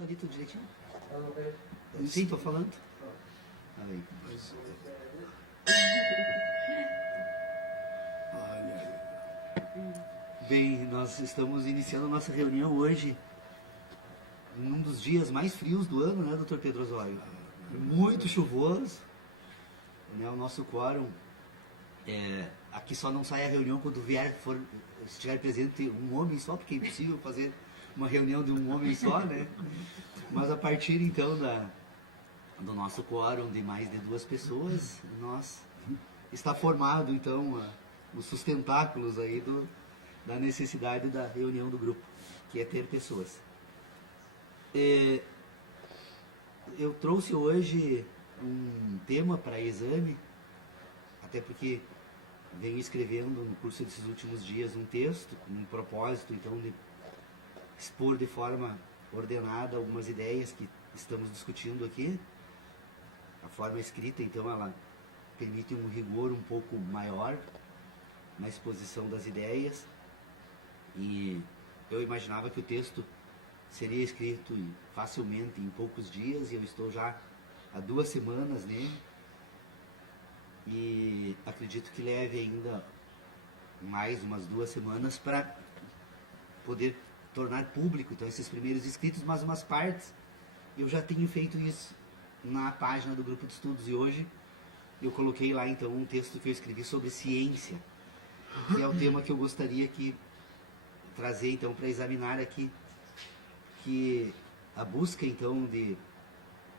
falando ali tudo direitinho? Sim, tô falando. Aí. Bem, nós estamos iniciando a nossa reunião hoje, num dos dias mais frios do ano, né, Dr. Pedro Osório? Muito chuvoso, né, o nosso quórum. Aqui só não sai a reunião quando estiver presente um homem só, porque é impossível fazer uma reunião de um homem só, né? Mas a partir então do nosso quórum de mais de 2 pessoas, está formado então os sustentáculos aí da necessidade da reunião do grupo, que é ter pessoas. Eu trouxe hoje um tema para exame, até porque venho escrevendo no curso desses últimos dias um texto, com um propósito então de expor de forma ordenada algumas ideias que estamos discutindo aqui. A forma escrita então ela permite um rigor um pouco maior na exposição das ideias, e eu imaginava que o texto seria escrito facilmente em poucos dias, e eu estou já há 2 semanas nele, e acredito que leve ainda mais umas 2 semanas para poder tornar público então esses primeiros escritos, mas umas partes eu já tenho feito isso na página do grupo de estudos, e hoje eu coloquei lá então um texto que eu escrevi sobre ciência, que é o tema que eu gostaria que trazer então para examinar aqui, que a busca então de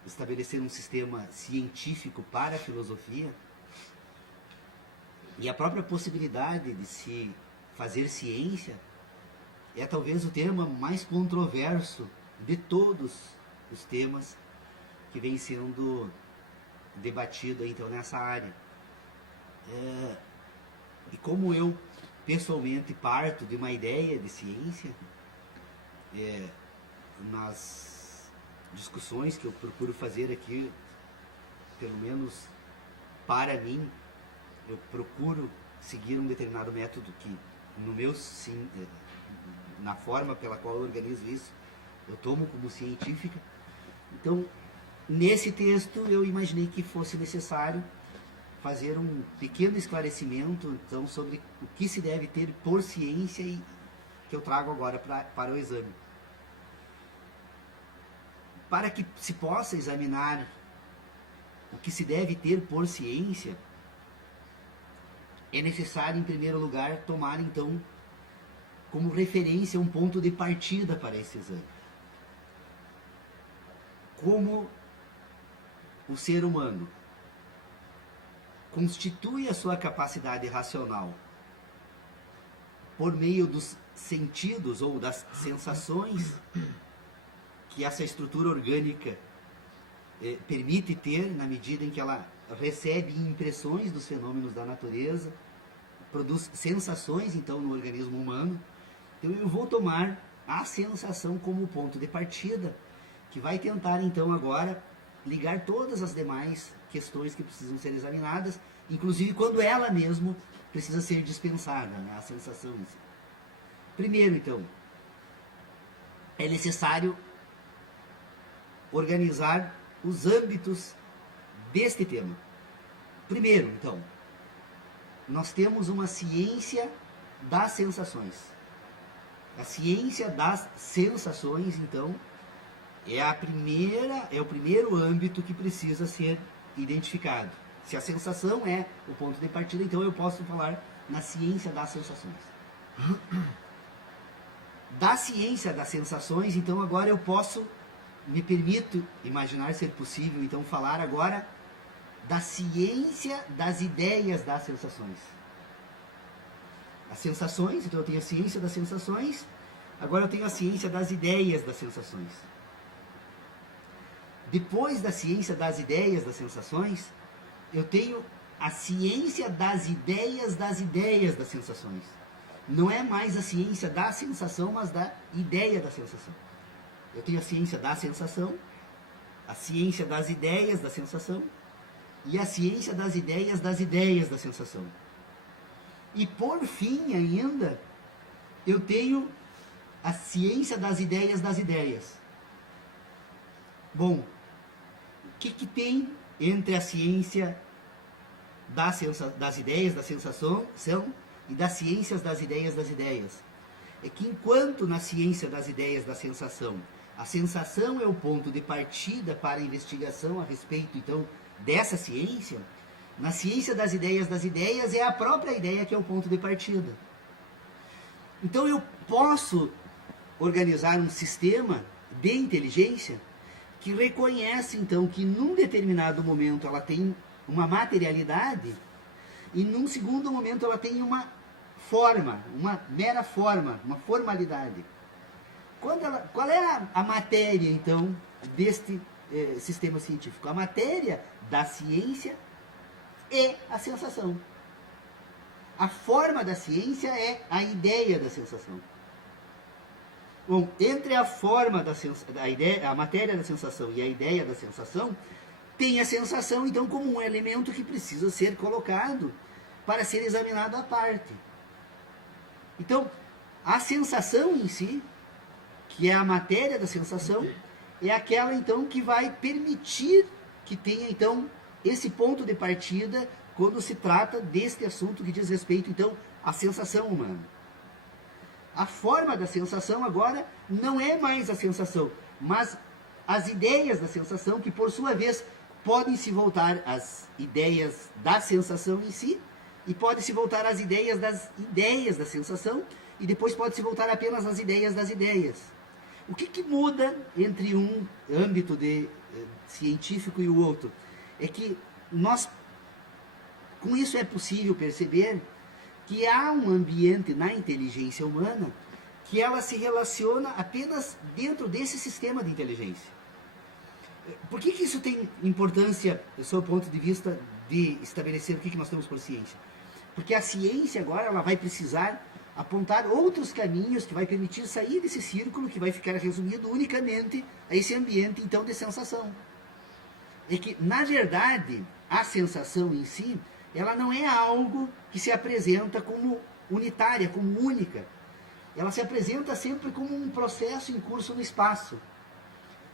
estabelecer um sistema científico para a filosofia e a própria possibilidade de se fazer ciência é talvez o tema mais controverso de todos os temas que vem sendo debatido então nessa área. E como eu pessoalmente parto de uma ideia de ciência, nas discussões que eu procuro fazer aqui, pelo menos para mim, eu procuro seguir um determinado método que, na forma pela qual eu organizo isso, eu tomo como científica. Então, nesse texto, eu imaginei que fosse necessário fazer um pequeno esclarecimento então, sobre o que se deve ter por ciência, e que eu trago agora para o exame. Para que se possa examinar o que se deve ter por ciência, é necessário, em primeiro lugar, tomar, então, como referência um ponto de partida para esse exame. Como o ser humano constitui a sua capacidade racional por meio dos sentidos ou das sensações que essa estrutura orgânica permite ter, na medida em que ela recebe impressões dos fenômenos da natureza, produz sensações então no organismo humano. Então eu vou tomar a sensação como ponto de partida, que vai tentar então agora ligar todas as demais questões que precisam ser examinadas, inclusive quando ela mesmo precisa ser dispensada, né, a sensação em si. Primeiro então, é necessário organizar os âmbitos deste tema. Primeiro, então, nós temos uma ciência das sensações. A ciência das sensações, então, é o primeiro âmbito que precisa ser identificado. Se a sensação é o ponto de partida, então eu posso falar na ciência das sensações. Da ciência das sensações, então agora eu me permito imaginar ser possível, então, falar agora da ciência das ideias das sensações. As sensações, então eu tenho a ciência das sensações, agora eu tenho a ciência das ideias das sensações. Depois da ciência das ideias das sensações, eu tenho a ciência das ideias das sensações. Não é mais a ciência da sensação, mas da ideia da sensação. Eu tenho a ciência da sensação, a ciência das ideias da sensação e a ciência das ideias da sensação. E por fim ainda, eu tenho a ciência das ideias. Bom, o que tem entre a ciência das ideias da sensação e das ciências das ideias? É que enquanto na ciência das ideias da sensação, a sensação é o ponto de partida para a investigação a respeito, então, dessa ciência, na ciência das ideias é a própria ideia que é o ponto de partida. Então eu posso organizar um sistema de inteligência que reconhece, então, que num determinado momento ela tem uma materialidade e num segundo momento ela tem uma forma, uma mera forma, uma formalidade. Qual é a matéria, então, deste sistema científico? A matéria da ciência é a sensação. A forma da ciência é a ideia da sensação. Bom, entre a forma da ideia, a matéria da sensação e a ideia da sensação, tem a sensação, então, como um elemento que precisa ser colocado para ser examinado à parte. Então, a sensação em si, que é a matéria da sensação, é aquela, então, que vai permitir que tenha, então, esse ponto de partida quando se trata deste assunto que diz respeito, então, à sensação humana. A forma da sensação agora não é mais a sensação, mas as ideias da sensação, que por sua vez podem se voltar às ideias da sensação em si, e pode se voltar às ideias da sensação, e depois pode se voltar apenas às ideias das ideias. O que muda entre um âmbito científico e o outro? É que com isso é possível perceber que há um ambiente na inteligência humana que ela se relaciona apenas dentro desse sistema de inteligência. Por que isso tem importância, do seu ponto de vista, de estabelecer o que nós temos por ciência? Porque a ciência agora ela vai precisar apontar outros caminhos que vai permitir sair desse círculo que vai ficar resumido unicamente a esse ambiente, então, de sensação. É que, na verdade, a sensação em si, ela não é algo que se apresenta como unitária, como única. Ela se apresenta sempre como um processo em curso no espaço.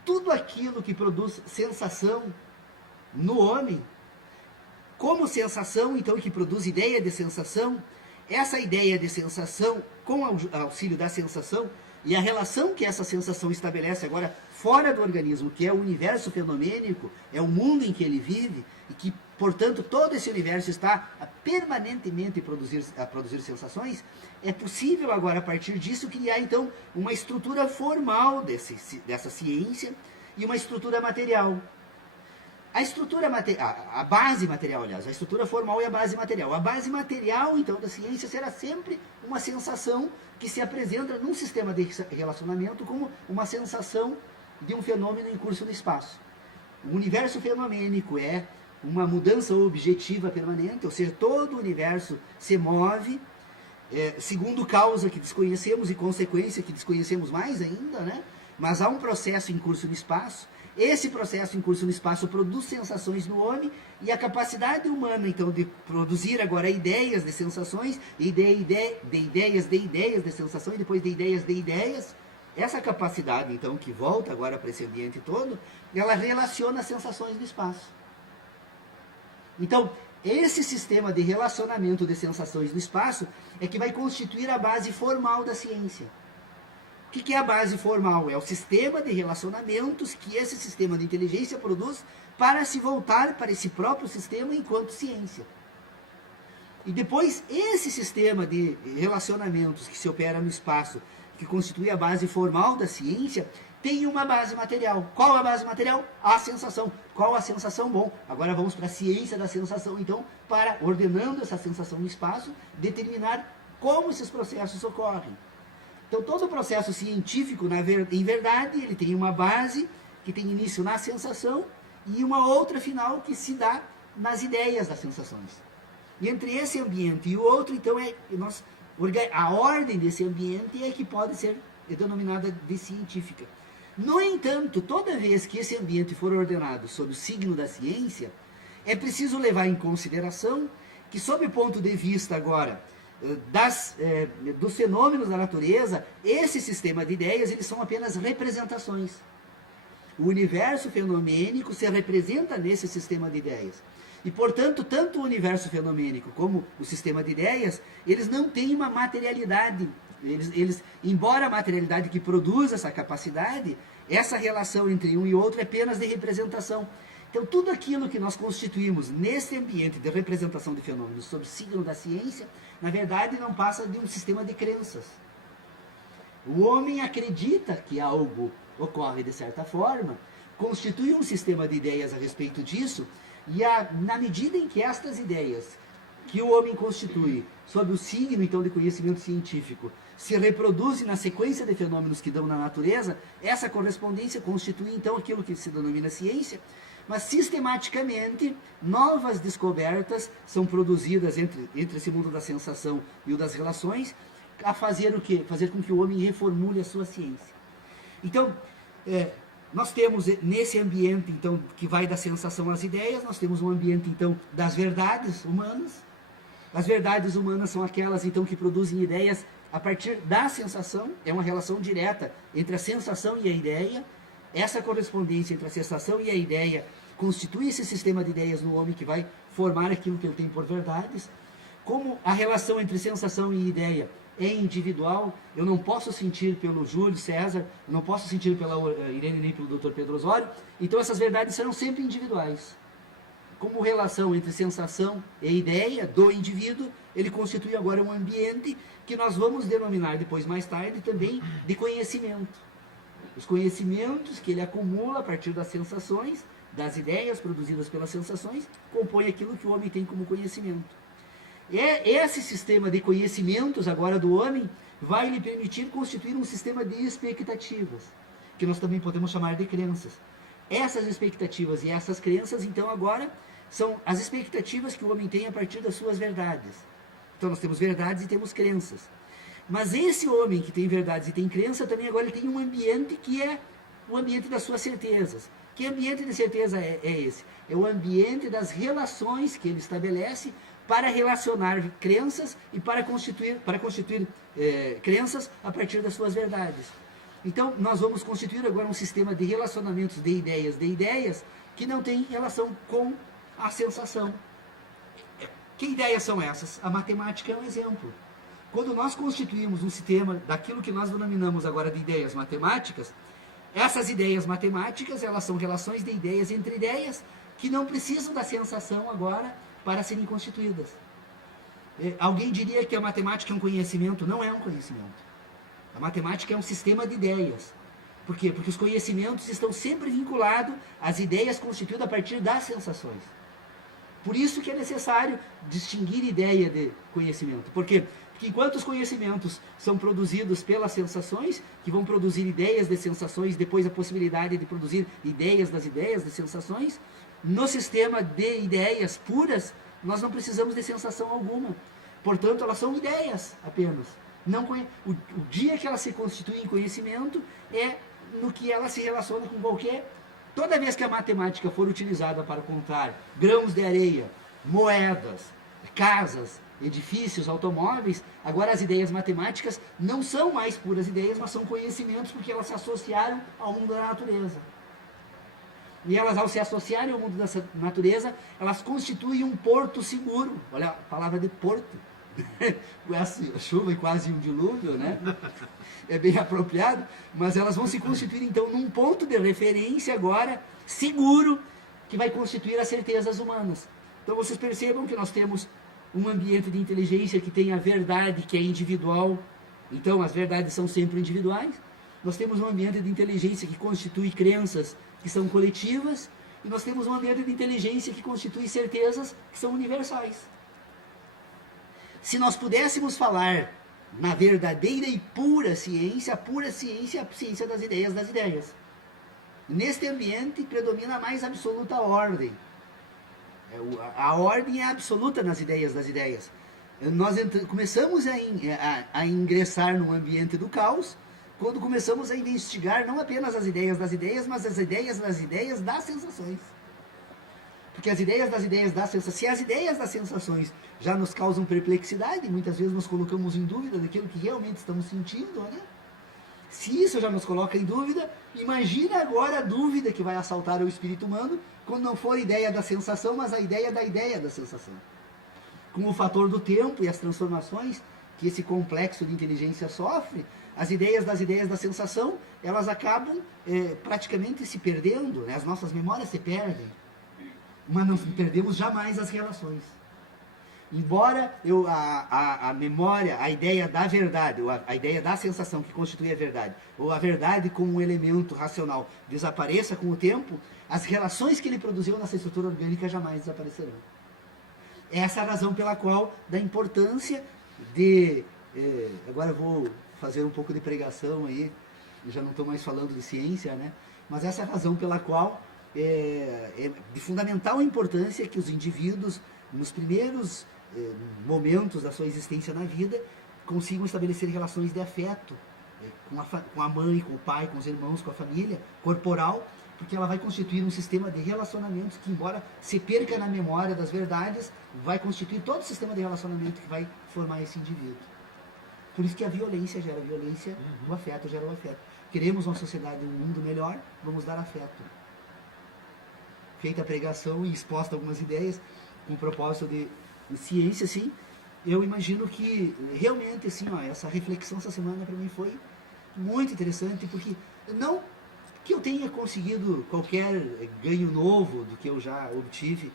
Tudo aquilo que produz sensação no homem, como sensação, então, que produz ideia de sensação, essa ideia de sensação, com o auxílio da sensação, e a relação que essa sensação estabelece agora fora do organismo, que é o universo fenomênico, é o mundo em que ele vive, e que, portanto, todo esse universo está permanentemente a produzir sensações, é possível agora, a partir disso, criar, então, uma estrutura formal dessa ciência e uma estrutura material. A base material, aliás, a estrutura formal e a base material. A base material, então, da ciência será sempre uma sensação que se apresenta num sistema de relacionamento como uma sensação de um fenômeno em curso no espaço. O universo fenomênico é uma mudança objetiva permanente, ou seja, todo o universo se move segundo causa que desconhecemos e consequência que desconhecemos mais ainda, né? Mas há um processo em curso no espaço. Esse processo em curso no espaço produz sensações no homem, e a capacidade humana, então, de produzir agora ideias de sensações, de ideias de sensação, e depois de ideias, essa capacidade, então, que volta agora para esse ambiente todo, ela relaciona as sensações no espaço. Então, esse sistema de relacionamento de sensações no espaço é que vai constituir a base formal da ciência. O que é a base formal? É o sistema de relacionamentos que esse sistema de inteligência produz para se voltar para esse próprio sistema enquanto ciência. E depois, esse sistema de relacionamentos que se opera no espaço, que constitui a base formal da ciência, tem uma base material. Qual a base material? A sensação. Qual a sensação? Bom, agora vamos para a ciência da sensação, então, para, ordenando essa sensação no espaço, determinar como esses processos ocorrem. Então, todo o processo científico, em verdade, ele tem uma base que tem início na sensação e uma outra final que se dá nas ideias das sensações. E entre esse ambiente e o outro, então, a ordem desse ambiente é que pode ser denominada de científica. No entanto, toda vez que esse ambiente for ordenado sob o signo da ciência, é preciso levar em consideração que, sob o ponto de vista agora dos fenômenos da natureza, esse sistema de ideias, eles são apenas representações. O universo fenomênico se representa nesse sistema de ideias. E, portanto, tanto o universo fenomênico como o sistema de ideias, eles não têm uma materialidade. Embora a materialidade que produz essa capacidade, essa relação entre um e outro é apenas de representação. Então, tudo aquilo que nós constituímos nesse ambiente de representação de fenômenos sob signo da ciência, na verdade, não passa de um sistema de crenças. O homem acredita que algo ocorre de certa forma, constitui um sistema de ideias a respeito disso, e na medida em que estas ideias que o homem constitui, sob o signo então de conhecimento científico, se reproduzem na sequência de fenômenos que dão na natureza, essa correspondência constitui então aquilo que se denomina ciência, mas sistematicamente novas descobertas são produzidas entre esse mundo da sensação e o das relações, a fazer o quê? Fazer com que o homem reformule a sua ciência. Então, nós temos nesse ambiente então que vai da sensação às ideias, nós temos um ambiente então das verdades humanas. As verdades humanas são aquelas então que produzem ideias a partir da sensação, é uma relação direta entre a sensação e a ideia. Essa correspondência entre a sensação e a ideia constitui esse sistema de ideias no homem que vai formar aquilo que ele tem por verdades. Como a relação entre sensação e ideia é individual, eu não posso sentir pelo Júlio César, não posso sentir pela Irene nem pelo Dr. Pedro Osório, então essas verdades serão sempre individuais. Como relação entre sensação e ideia do indivíduo, ele constitui agora um ambiente que nós vamos denominar depois, mais tarde, também de conhecimento. Os conhecimentos que ele acumula a partir das sensações, das ideias produzidas pelas sensações, compõem aquilo que o homem tem como conhecimento. Esse sistema de conhecimentos agora do homem vai lhe permitir constituir um sistema de expectativas, que nós também podemos chamar de crenças. Essas expectativas e essas crenças, então, agora, são as expectativas que o homem tem a partir das suas verdades. Então, nós temos verdades e temos crenças. Mas esse homem que tem verdades e tem crença, também agora ele tem um ambiente que é o ambiente das suas certezas. Que ambiente de certeza é esse? É o ambiente das relações que ele estabelece para relacionar crenças e para constituir crenças a partir das suas verdades. Então, nós vamos constituir agora um sistema de relacionamentos de ideias que não tem relação com a sensação. Que ideias são essas? A matemática é um exemplo. Quando nós constituímos um sistema daquilo que nós denominamos agora de ideias matemáticas, essas ideias matemáticas, elas são relações de ideias entre ideias que não precisam da sensação agora para serem constituídas. Alguém diria que a matemática é um conhecimento? Não é um conhecimento. A matemática é um sistema de ideias. Por quê? Porque os conhecimentos estão sempre vinculados às ideias constituídas a partir das sensações. Por isso que é necessário distinguir ideia de conhecimento. Por quê? Porque enquanto os conhecimentos são produzidos pelas sensações, que vão produzir ideias de sensações, depois a possibilidade de produzir ideias de sensações, no sistema de ideias puras, nós não precisamos de sensação alguma. Portanto, elas são ideias apenas. O dia que elas se constituem em conhecimento é no que ela se relaciona com qualquer... Toda vez que a matemática for utilizada para contar grãos de areia, moedas, casas, edifícios, automóveis, agora as ideias matemáticas não são mais puras ideias, mas são conhecimentos porque elas se associaram ao mundo da natureza. E elas, ao se associarem ao mundo da natureza, elas constituem um porto seguro. Olha a palavra de porto. Com essa chuva e quase um dilúvio, né? É bem apropriado, mas elas vão se constituir então num ponto de referência agora seguro que vai constituir as certezas humanas. Então vocês percebam que nós temos um ambiente de inteligência que tem a verdade, que é individual. Então as verdades são sempre individuais. Nós temos um ambiente de inteligência que constitui crenças que são coletivas, e nós temos um ambiente de inteligência que constitui certezas que são universais. Se nós pudéssemos falar na verdadeira e pura ciência, a pura ciência é a ciência das ideias. Neste ambiente predomina a mais absoluta ordem. A ordem é absoluta nas ideias das ideias. Nós começamos a ingressar no ambiente do caos, quando começamos a investigar não apenas as ideias das ideias, mas as ideias das sensações. Porque as ideias das sensações, se as ideias das sensações já nos causam perplexidade, muitas vezes nos colocamos em dúvida daquilo que realmente estamos sentindo, né? Se isso já nos coloca em dúvida, imagina agora a dúvida que vai assaltar o espírito humano quando não for a ideia da sensação, mas a ideia da sensação. Com o fator do tempo e as transformações que esse complexo de inteligência sofre, as ideias da sensação, elas acabam praticamente se perdendo, né? As nossas memórias se perdem, mas não perdemos jamais as relações. Embora a memória, a ideia da verdade, ou a ideia da sensação que constitui a verdade, ou a verdade como um elemento racional desapareça com o tempo, as relações que ele produziu nessa estrutura orgânica jamais desaparecerão. Essa é a razão pela qual, da importância de... agora eu vou fazer um pouco de pregação aí, já não estou mais falando de ciência, né? Mas essa é a razão pela qual é de fundamental importância que os indivíduos, nos primeiros momentos da sua existência na vida, consigam estabelecer relações de afeto com a mãe, com o pai, com os irmãos, com a família corporal, porque ela vai constituir um sistema de relacionamentos que, embora se perca na memória das verdades, vai constituir todo o sistema de relacionamento que vai formar esse indivíduo. Por isso que a violência gera violência, o afeto gera o afeto. Queremos uma sociedade, um mundo melhor, vamos dar afeto. Feita a pregação e exposta algumas ideias, com o propósito de ciência, assim, eu imagino que realmente, assim, ó, essa reflexão essa semana para mim foi muito interessante, porque não que eu tenha conseguido qualquer ganho novo do que eu já obtive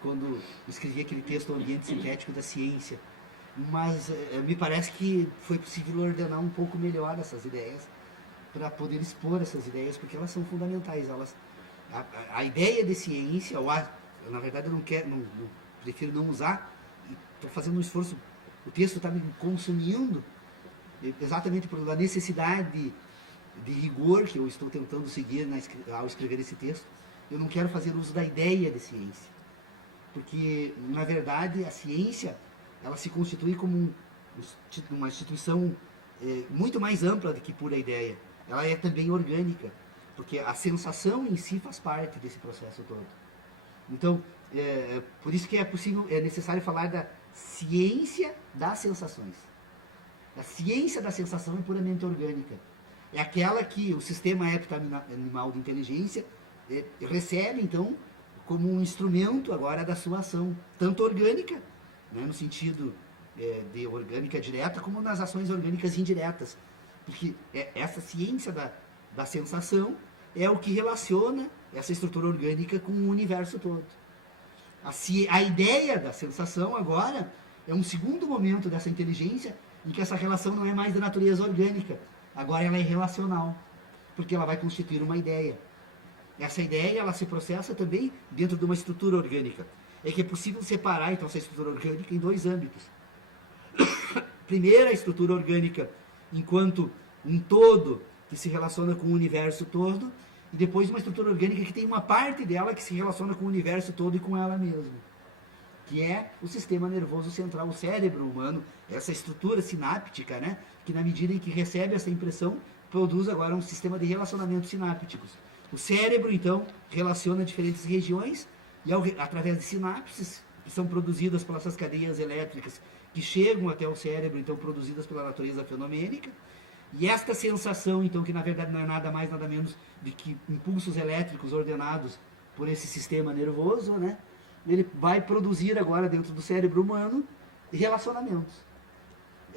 quando escrevi aquele texto O Ambiente Sintético da Ciência, mas me parece que foi possível ordenar um pouco melhor essas ideias para poder expor essas ideias, porque elas são fundamentais. A ideia de ciência, na verdade eu prefiro não usar, estou fazendo um esforço, o texto está me consumindo, exatamente por a necessidade de rigor que eu estou tentando seguir ao escrever esse texto. Eu não quero fazer uso da ideia de ciência, porque, na verdade, a ciência ela se constitui como uma instituição muito mais ampla do que pura ideia. Ela é também orgânica, porque a sensação em si faz parte desse processo todo. Então, por isso que é necessário falar da ciência das sensações. A ciência da sensação é puramente orgânica. É aquela que o sistema heptoanimal de inteligência recebe, então, como um instrumento agora da sua ação, tanto orgânica, né, no sentido de orgânica direta, como nas ações orgânicas indiretas. Porque essa ciência da sensação é o que relaciona essa estrutura orgânica com o universo todo. A ideia da sensação agora é um segundo momento dessa inteligência em que essa relação não é mais da natureza orgânica, agora ela é relacional, porque ela vai constituir uma ideia. Essa ideia ela se processa também dentro de uma estrutura orgânica. É que é possível separar então essa estrutura orgânica em dois âmbitos. Primeiro, a estrutura orgânica enquanto um todo que se relaciona com o universo todo, e depois uma estrutura orgânica que tem uma parte dela que se relaciona com o universo todo e com ela mesma, que é o sistema nervoso central, o cérebro humano, essa estrutura sináptica, né, que na medida em que recebe essa impressão, produz agora um sistema de relacionamentos sinápticos. O cérebro, então, relaciona diferentes regiões, e através de sinapses, que são produzidas pelas essas cadeias elétricas, que chegam até o cérebro, então, produzidas pela natureza fenomênica, e esta sensação, então, que na verdade não é nada mais, nada menos do que impulsos elétricos ordenados por esse sistema nervoso, né, ele vai produzir agora dentro do cérebro humano relacionamentos.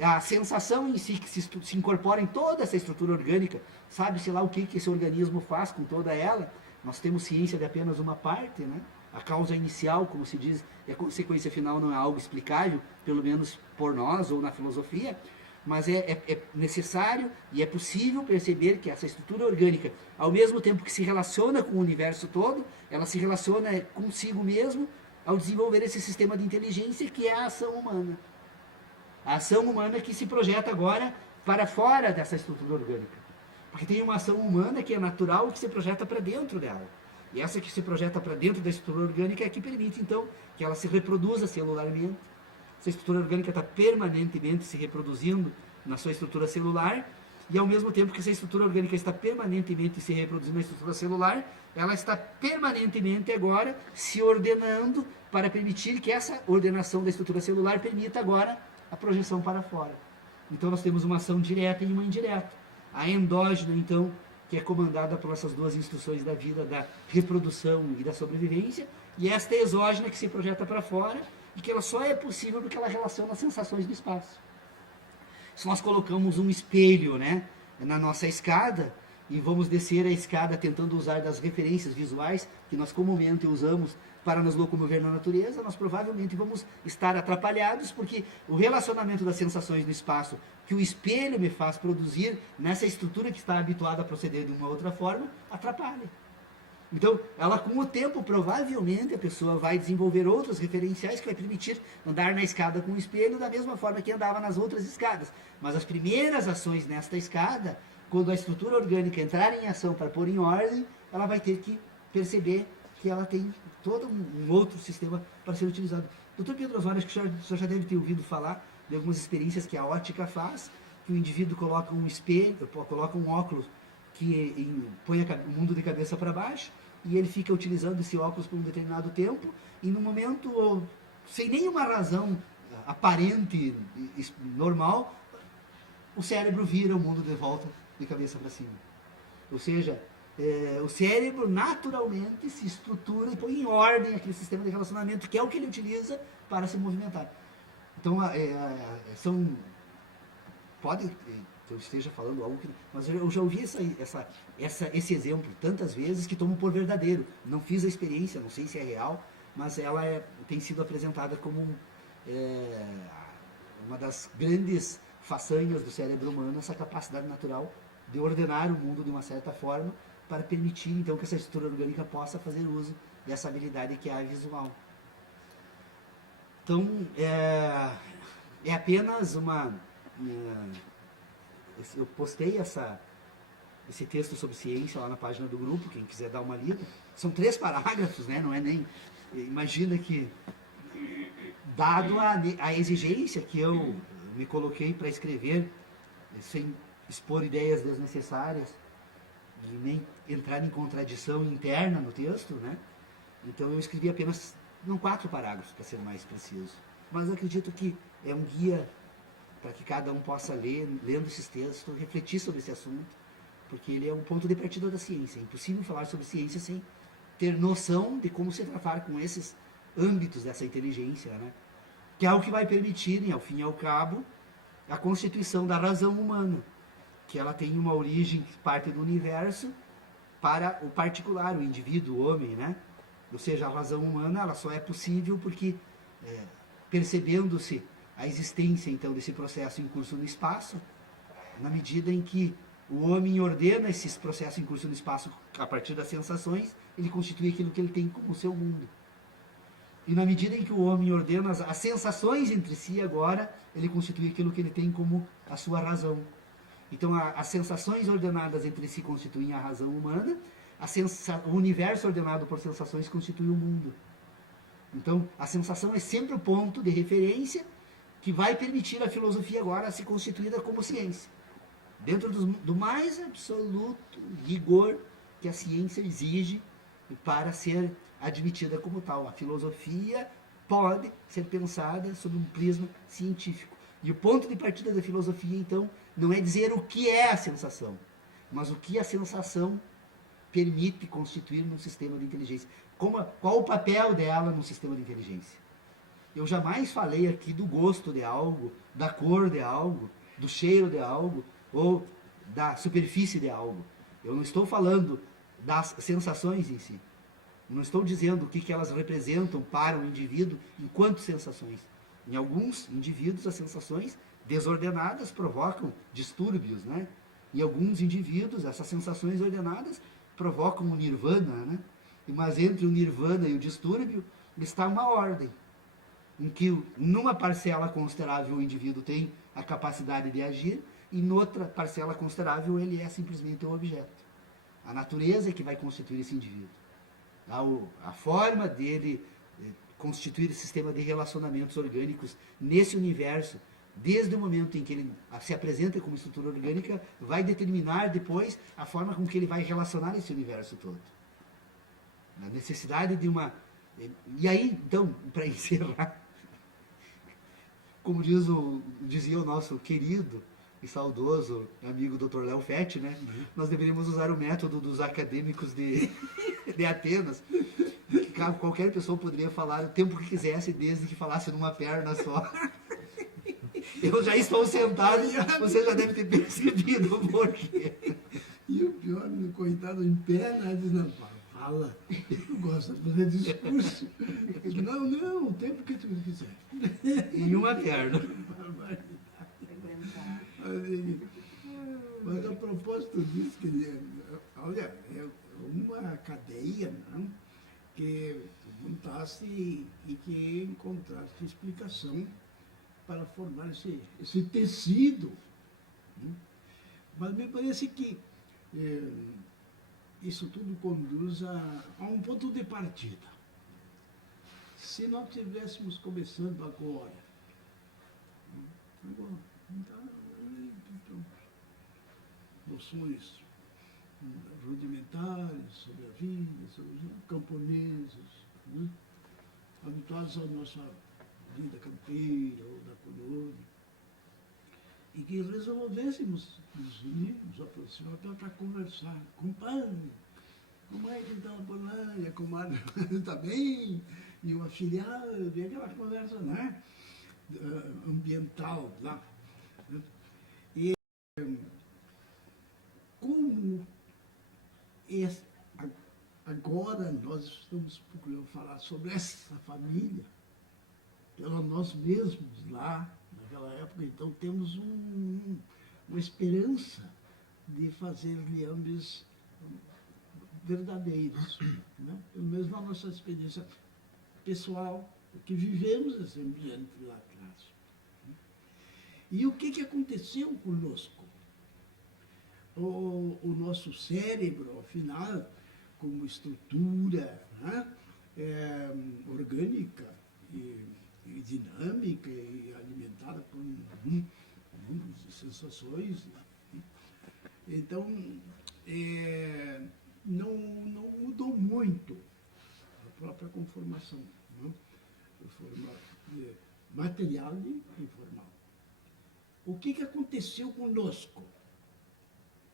A sensação em si que se incorpora em toda essa estrutura orgânica, sabe-se lá o que esse organismo faz com toda ela, nós temos ciência de apenas uma parte, né? A causa inicial, como se diz, e a consequência final não é algo explicável, pelo menos por nós ou na filosofia, mas é necessário e é possível perceber que essa estrutura orgânica, ao mesmo tempo que se relaciona com o universo todo, ela se relaciona consigo mesmo ao desenvolver esse sistema de inteligência que é a ação humana. A ação humana que se projeta agora para fora dessa estrutura orgânica. Porque tem uma ação humana que é natural que se projeta para dentro dela. E essa que se projeta para dentro da estrutura orgânica é que permite, então, que ela se reproduza celularmente. Essa estrutura orgânica está permanentemente se reproduzindo na sua estrutura celular, e ao mesmo tempo que essa estrutura orgânica está permanentemente se reproduzindo na estrutura celular, ela está permanentemente agora se ordenando para permitir que essa ordenação da estrutura celular permita agora a projeção para fora. Então nós temos uma ação direta e uma indireta. A endógena, então, que é comandada por essas duas instruções da vida, da reprodução e da sobrevivência, e esta exógena que se projeta para fora e que ela só é possível porque ela relaciona as sensações do espaço. Se nós colocamos um espelho, né, na nossa escada e vamos descer a escada tentando usar das referências visuais que nós comumente usamos para nos locomover na natureza, nós provavelmente vamos estar atrapalhados porque o relacionamento das sensações no espaço que o espelho me faz produzir nessa estrutura que está habituada a proceder de uma outra forma, atrapalha. Então, ela com o tempo, provavelmente, a pessoa vai desenvolver outros referenciais que vai permitir andar na escada com o espelho da mesma forma que andava nas outras escadas. Mas as primeiras ações nesta escada, quando a estrutura orgânica entrar em ação para pôr em ordem, ela vai ter que perceber que ela tem todo um outro sistema para ser utilizado. Dr. Pedro Osório, acho que o senhor já deve ter ouvido falar de algumas experiências que a ótica faz, que o indivíduo coloca um espelho, coloca um óculos que põe o mundo de cabeça para baixo, e ele fica utilizando esse óculos por um determinado tempo, e no momento, sem nenhuma razão aparente, normal, o cérebro vira o mundo de volta de cabeça para cima. Ou seja, o cérebro naturalmente se estrutura e põe em ordem aquele sistema de relacionamento, que é o que ele utiliza para se movimentar. Então, pode que eu esteja falando algo que... Mas eu já ouvi esse exemplo tantas vezes que tomo por verdadeiro. Não fiz a experiência, não sei se é real, mas ela tem sido apresentada como uma das grandes façanhas do cérebro humano, essa capacidade natural de ordenar o mundo de uma certa forma para permitir, então, que essa estrutura orgânica possa fazer uso dessa habilidade que é a visual. Então, é apenas uma... eu postei esse texto sobre ciência lá na página do grupo, quem quiser dar uma lida. São 3 parágrafos, né? Não é nem... Imagina que, dado a exigência que eu me coloquei para escrever, sem expor ideias desnecessárias, e nem entrar em contradição interna no texto, né? Então eu escrevi apenas, não 4 parágrafos, para ser mais preciso. Mas eu acredito que é um guia para que cada um possa ler, lendo esses textos, refletir sobre esse assunto, porque ele é um ponto de partida da ciência. É impossível falar sobre ciência sem ter noção de como se tratar com esses âmbitos dessa inteligência, né? Que é o que vai permitir, ao fim e ao cabo, a constituição da razão humana, que ela tem uma origem que parte do universo para o particular, o indivíduo, o homem, né? Ou seja, a razão humana ela só é possível porque, percebendo-se a existência, então, desse processo em curso no espaço, na medida em que o homem ordena esses processos em curso no espaço a partir das sensações, ele constitui aquilo que ele tem como seu mundo. E na medida em que o homem ordena as sensações entre si agora, ele constitui aquilo que ele tem como a sua razão. Então, as sensações ordenadas entre si constituem a razão humana, o universo ordenado por sensações constitui o mundo. Então, a sensação é sempre o ponto de referência que vai permitir a filosofia agora se constituída como ciência. Dentro do mais absoluto rigor que a ciência exige para ser admitida como tal. A filosofia pode ser pensada sob um prisma científico. E o ponto de partida da filosofia, então, não é dizer o que é a sensação, mas o que a sensação permite constituir num sistema de inteligência. Qual o papel dela num sistema de inteligência? Eu jamais falei aqui do gosto de algo, da cor de algo, do cheiro de algo, ou da superfície de algo. Eu não estou falando das sensações em si. Não estou dizendo o que elas representam para o indivíduo enquanto sensações. Em alguns indivíduos, as sensações desordenadas provocam distúrbios, né? Em alguns indivíduos, essas sensações ordenadas provocam o nirvana, né? Mas entre o nirvana e o distúrbio está uma ordem, em que numa parcela considerável o indivíduo tem a capacidade de agir, e noutra parcela considerável ele é simplesmente um objeto. A natureza é que vai constituir esse indivíduo. A forma dele constituir esse sistema de relacionamentos orgânicos nesse universo, desde o momento em que ele se apresenta como estrutura orgânica, vai determinar depois a forma com que ele vai relacionar esse universo todo. A necessidade de uma... E aí, então, para encerrar, como dizia o nosso querido e saudoso amigo Dr. Léo Fetti, né? Nós deveríamos usar o método dos acadêmicos de Atenas, que qualquer pessoa poderia falar o tempo que quisesse, desde que falasse numa perna só. Eu já estou sentado, você já deve ter percebido o porquê. E o pior, coitado, em pé, né? Diz, não, fala, tu gosta de fazer discurso. Diz, não, o tempo que tu quiser. Em uma perna. Mas a propósito disso, quer dizer, olha, é uma cadeia, não? Que montasse e que encontrasse explicação para formar esse tecido. Né? Mas me parece que isso tudo conduz a um ponto de partida. Se nós estivéssemos começando agora, então, noções rudimentares sobre a vida, sobre os camponeses, né? Habituados à nossa vida campeira ou da colônia, e que resolvêssemos nos unir, nos aproximar para conversar. Compadre, como é que está a Polânia? Comadre, está bem? E o afilhado, e aquela conversa, né? Ambiental lá. Né? E como agora nós estamos procurando falar sobre essa família, pela nós mesmos lá, naquela época, então temos uma esperança de fazer liames verdadeiros, né? Pelo menos na nossa experiência pessoal, que vivemos esse ambiente lá atrás. E o que aconteceu conosco? O nosso cérebro, afinal, como estrutura, né? Orgânica e dinâmica e alimentada por mundos de sensações. Então, não mudou muito a própria conformação, né? Material e informal. O que aconteceu conosco?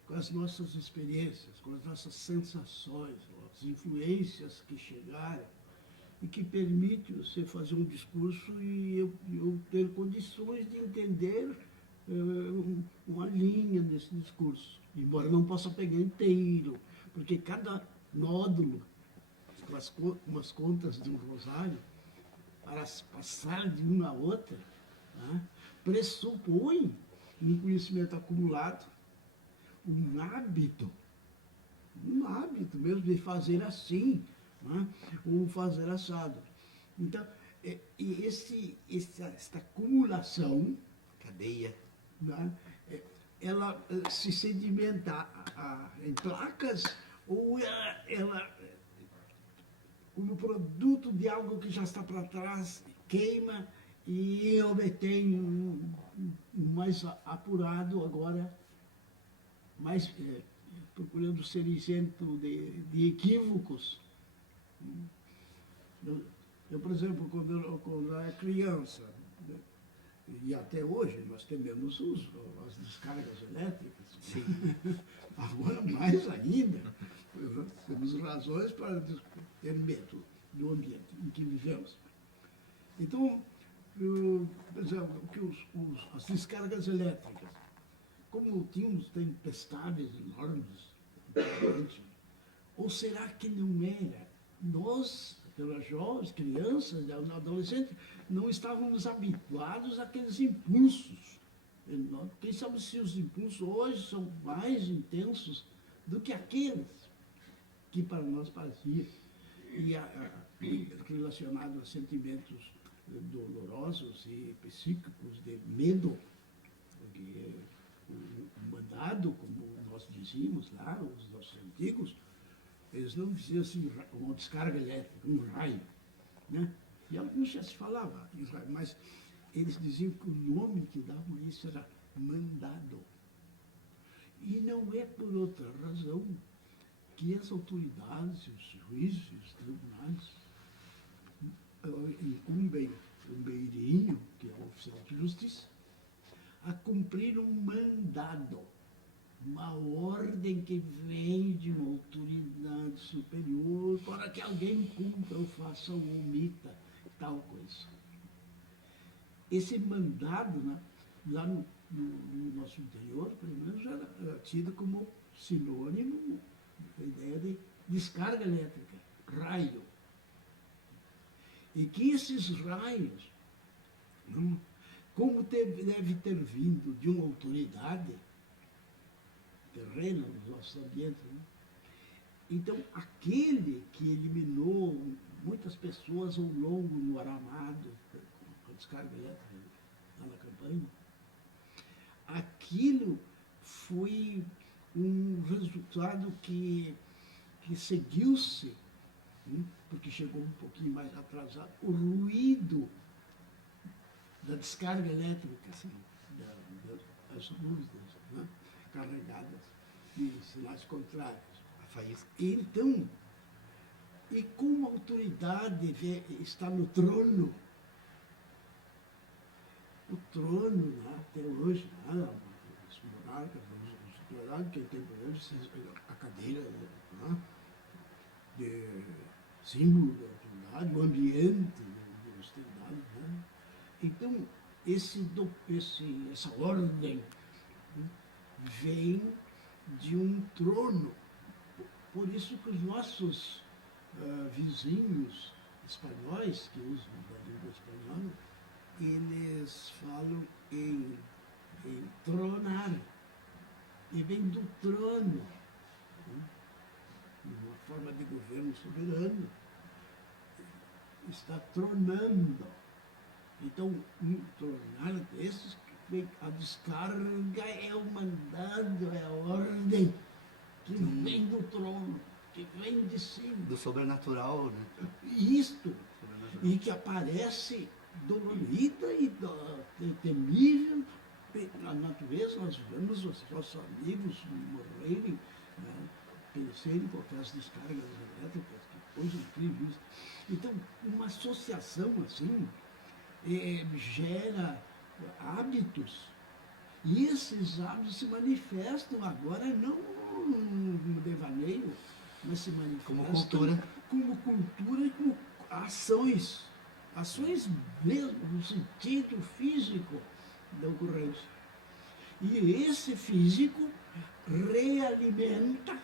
Com as nossas experiências, com as nossas sensações, as influências que chegaram e que permite você fazer um discurso e eu ter condições de entender uma linha nesse discurso, embora não possa pegar inteiro, porque cada nódulo, com as contas de um rosário, para passar de uma a outra, né, pressupõe um conhecimento acumulado, um hábito mesmo de fazer assim, né? Ou fazer assado. Então, esta acumulação, cadeia, né? Ela se sedimenta em placas ou ela, como produto de algo que já está para trás, queima e obtém um mais apurado agora, mais procurando ser isento de equívocos. Eu, por exemplo, quando eu era criança, né, e até hoje nós temos uso as descargas elétricas. Sim. Agora mais ainda, temos razões para ter medo do ambiente em que vivemos. Então, por exemplo, as descargas elétricas, como tínhamos tempestades enormes, ou será que não era? Nós, pelas jovens, crianças, adolescentes, não estávamos habituados àqueles impulsos. Quem sabe se os impulsos hoje são mais intensos do que aqueles que para nós pareciam. E relacionado a sentimentos dolorosos e psíquicos de medo, porque o mandado, como nós dizíamos lá, os nossos antigos, eles não diziam assim, uma descarga elétrica, um raio, né? E alguns já se falava em raio, mas eles diziam que o nome que davam a isso era mandado. E não é por outra razão que as autoridades, os juízes, os tribunais, incumbem um beirinho, que é o oficial de justiça, a cumprir um mandado, uma ordem que vem de uma autoridade superior para que alguém cumpra ou faça ou omita tal coisa. Esse mandado, né, lá no nosso interior, pelo menos, era tido como sinônimo da ideia de descarga elétrica, raio. E que esses raios, como deve ter vindo de uma autoridade terrena nos nossos ambientes, né? Então, aquele que eliminou muitas pessoas ao longo do Aramado, com a descarga elétrica lá na campanha, aquilo foi um resultado que seguiu-se, porque chegou um pouquinho mais atrasado, o ruído da descarga elétrica, assim, das luzes, né, carregadas de sinais contrários. A faísca. Então, e como a autoridade está no trono, o trono, né, até hoje, né, os monarcas, os monarcas, quem tem poder, a cadeira, né, de símbolo da autoridade, o ambiente de austeridade, né? Então, essa ordem, né, vem de um trono. Por isso que os nossos vizinhos espanhóis, que usam a língua espanhola, eles falam em tronar, e vem do trono, né? Uma forma de governo soberano, está tronando. Então, um tronar desses, a descarga é o mandado, é a ordem que vem do trono, que vem de cima. Do sobrenatural, né? Isto, e que aparece dolorida e temível na natureza. Nós vemos os nossos amigos morrerem, né, perecerem por aquelas descargas elétricas, que coisa incrível isso. Então, uma associação assim gera hábitos, e esses hábitos se manifestam agora não no devaneio, mas se manifestam como cultura e como ações mesmo, no sentido físico da ocorrência. E esse físico realimenta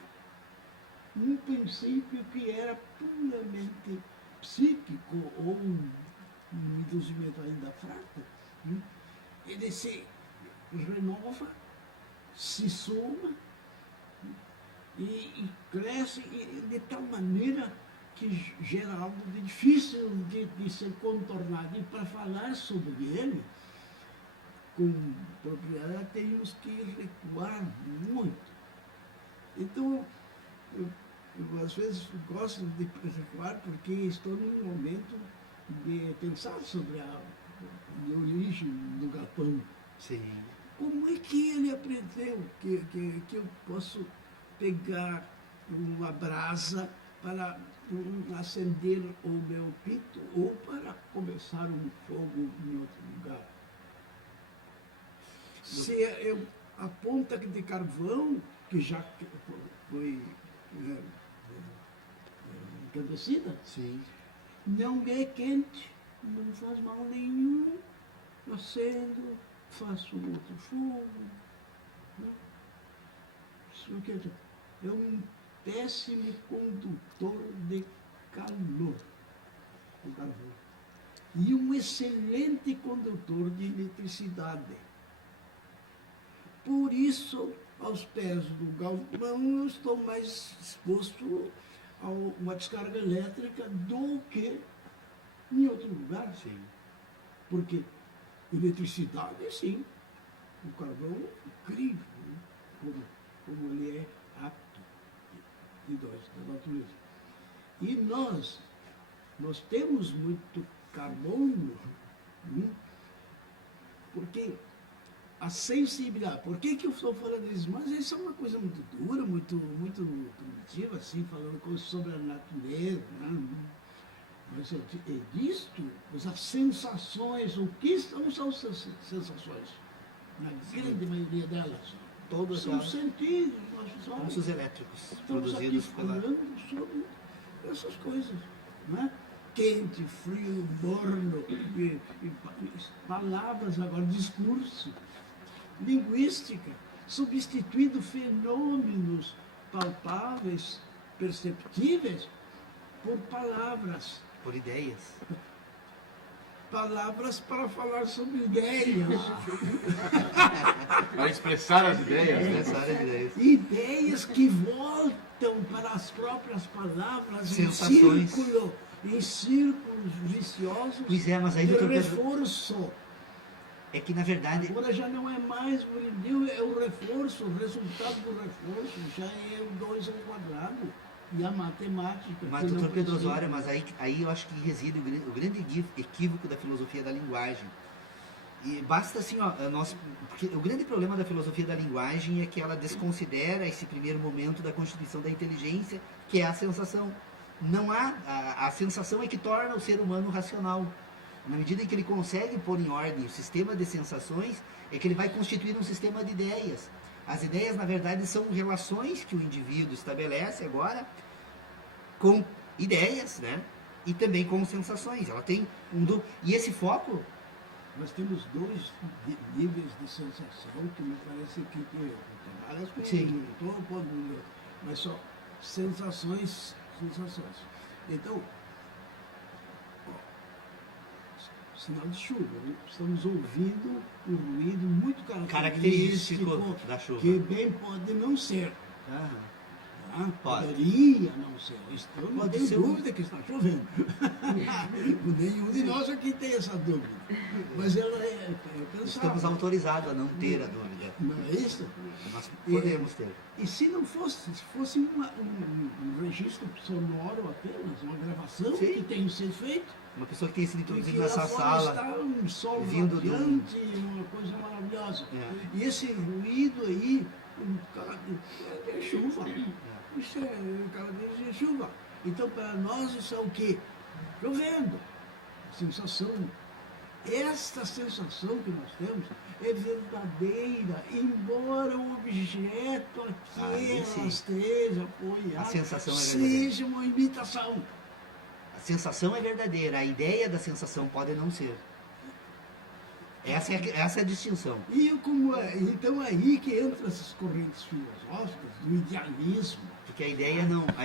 um princípio que era puramente psíquico ou um induzimento ainda fraco, né? Ele se renova, se soma, né, e cresce de tal maneira que gera algo de difícil de ser contornado. E para falar sobre ele com propriedade, teríamos que recuar muito. Então, eu às vezes gosto de recuar porque estou num momento de pensar sobre a origem do Japão. Sim. Como é que ele aprendeu que eu posso pegar uma brasa para acender o meu pito ou para começar um fogo em outro lugar? Se a ponta de carvão, que já foi encandecida, Sim. não é quente, não faz mal nenhum, acendo, faço outro fogo. Né? Isso quer dizer, é um péssimo condutor de calor, o carvão. E um excelente condutor de eletricidade. Por isso, aos pés do galvão, eu estou mais exposto a uma descarga elétrica do que em outro lugar. Sim. Porque eletricidade, sim, o carvão é incrível, né? como ele é apto de nós, da natureza. E nós temos muito carbono, né? Porque a sensibilidade, por que eu estou falando disso? Mas isso é uma coisa muito dura, muito primitiva, assim, falando sobre a natureza, né? Mas é disto, as sensações, o que são as sensações? na grande maioria delas. Todos São sentidos, nós pulsos elétricos estamos aqui produzidos pela... falando sobre essas coisas, né? Quente, frio, morno, palavras agora, discurso, linguística, substituindo fenômenos palpáveis, perceptíveis, por palavras. Por ideias. Palavras para falar sobre ideias. Para expressar as ideias, né? Expressar as ideias. Ideias que voltam para as próprias palavras Sensações. em círculos viciosos Pois é, mas aí, de doutor Pedro, reforço. é que na verdade... Agora já não é mais o envio, é o reforço, o resultado do reforço, já é o 2 ao quadrado. E a matemática. Mas, doutor Pedro Osório, mas aí eu acho que reside o grande equívoco da filosofia da linguagem. E basta assim, ó, porque o grande problema da filosofia da linguagem é que ela desconsidera esse primeiro momento da constituição da inteligência, que é a sensação. Não há, a sensação é que torna o ser humano racional. Na medida em que ele consegue pôr em ordem o sistema de sensações, é que ele vai constituir um sistema de ideias. As ideias, na verdade, são relações que o indivíduo estabelece agora com ideias, né? E também com sensações. Ela tem e esse foco... Nós temos dois níveis de sensação que me parece que trabalhas com Sim. mas só sensações. Então, sinal de chuva, né? Estamos ouvindo um ruído muito característico da chuva. que bem pode não ser. Ah, Tá? pode. Poderia não ser. Eu não Pode tenho ser dúvida que está chovendo. Nenhum de nós aqui tem essa dúvida. Mas ela é pensável. estamos autorizados a não ter a dúvida. Não é isso? Nós podemos ter. E se não fosse, se fosse um registro sonoro apenas, uma gravação Sim. que tem sido feito, Uma pessoa que tem sido porque introduzida lá nessa fora sala, está um sol vindo do... radiante, uma coisa maravilhosa. É. E esse ruído aí, é chuva. Isso é característica de chuva. Então, para nós, isso é o quê? Chovendo. Sensação. Esta sensação que nós temos é verdadeira, embora o objeto a que ela sim. esteja apoiado A sensação é verdadeira. seja uma imitação. A sensação é verdadeira, a ideia da sensação pode não ser. Essa é a distinção. Então aí que entram essas correntes filosóficas do idealismo, Porque a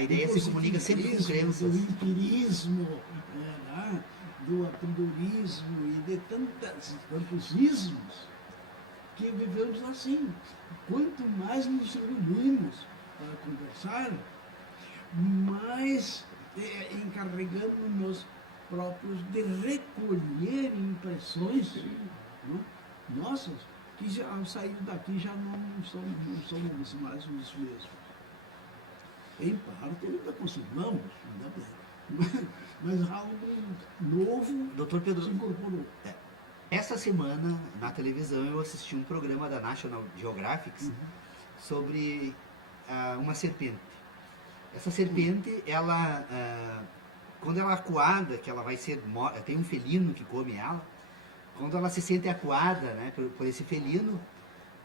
ideia se comunica sempre com crenças. do empirismo, né, do apriorismo e de tantos ismos que vivemos assim. Quanto mais nos reunimos para conversar, mais encarregamos-nos próprios de recolher impressões, né, nossas, que já, ao sair daqui já não somos mais os mesmos. Em parte ainda continuamos, mas algo novo Doutor Pedro, se incorporou. essa semana na televisão eu assisti um programa da National Geographic sobre uma serpente. Essa serpente, ela, quando ela é acuada, que ela vai ser morta, tem um felino que come ela, quando ela se sente acuada, né, por esse felino,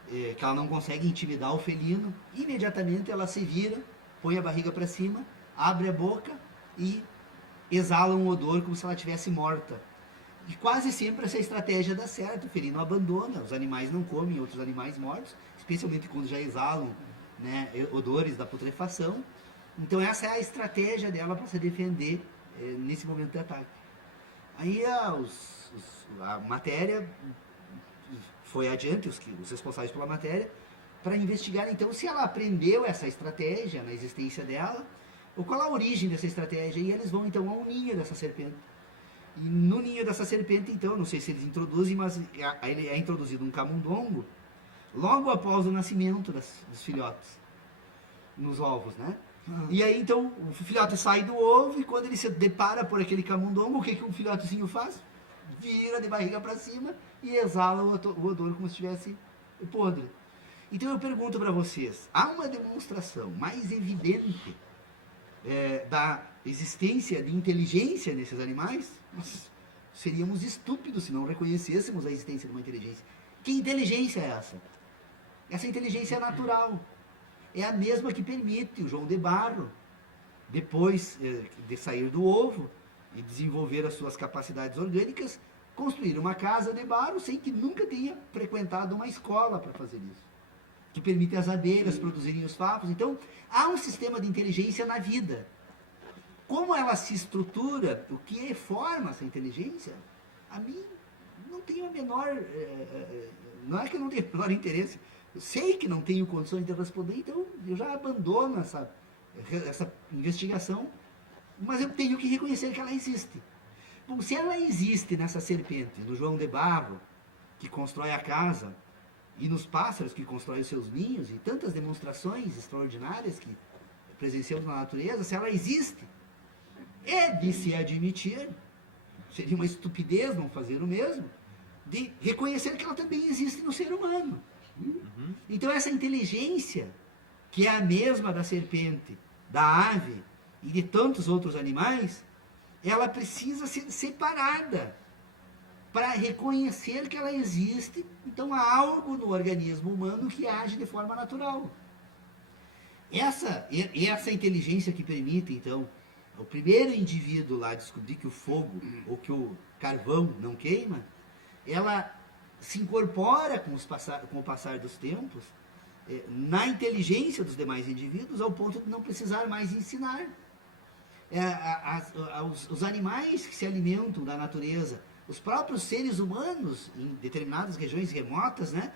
que ela não consegue intimidar o felino, imediatamente ela se vira, põe a barriga para cima, abre a boca e exala um odor como se ela estivesse morta. E quase sempre essa estratégia dá certo, o felino abandona, os animais não comem outros animais mortos, especialmente quando já exalam, né, odores da putrefação. Então essa é a estratégia dela para se defender nesse momento de ataque. Aí a matéria foi adiante, os responsáveis pela matéria, para investigar então se ela aprendeu essa estratégia na existência dela, ou qual a origem dessa estratégia. E eles vão então ao ninho dessa serpente. E no ninho dessa serpente, então, não sei se eles introduzem, mas ele é introduzido um camundongo logo após o nascimento dos filhotes, nos ovos, né? E aí, então, o filhote sai do ovo e quando ele se depara por aquele camundongo, o que um filhotezinho faz? Vira de barriga para cima e exala o odor como se estivesse podre. Então eu pergunto para vocês, há uma demonstração mais evidente da existência de inteligência nesses animais? Nós seríamos estúpidos se não reconhecêssemos a existência de uma inteligência. Que inteligência é essa? Essa inteligência é natural. É a mesma que permite o João de Barro, depois de sair do ovo e desenvolver as suas capacidades orgânicas, construir uma casa de barro sem que nunca tenha frequentado uma escola para fazer isso. Que permite as abelhas produzirem os favos. Então, há um sistema de inteligência na vida. Como ela se estrutura, o que forma essa inteligência, a mim não tenho a menor... não é que eu não tenho o menor interesse. Eu sei que não tenho condições de responder, então eu já abandono essa investigação, mas eu tenho que reconhecer que ela existe. Bom, se ela existe nessa serpente, no João de Barro, que constrói a casa, e nos pássaros que constroem os seus ninhos, e tantas demonstrações extraordinárias que presenciamos na natureza, se ela existe, é de se admitir, seria uma estupidez não fazer o mesmo, de reconhecer que ela também existe no ser humano. Então essa inteligência, que é a mesma da serpente, da ave e de tantos outros animais, ela precisa ser separada para reconhecer que ela existe. Então há algo no organismo humano que age de forma natural. Essa inteligência que permite, então, o primeiro indivíduo lá descobrir que o fogo ou que o carvão não queima, ela se incorpora com o passar dos tempos na inteligência dos demais indivíduos, ao ponto de não precisar mais ensinar. Os animais que se alimentam da natureza, os próprios seres humanos, em determinadas regiões remotas, né,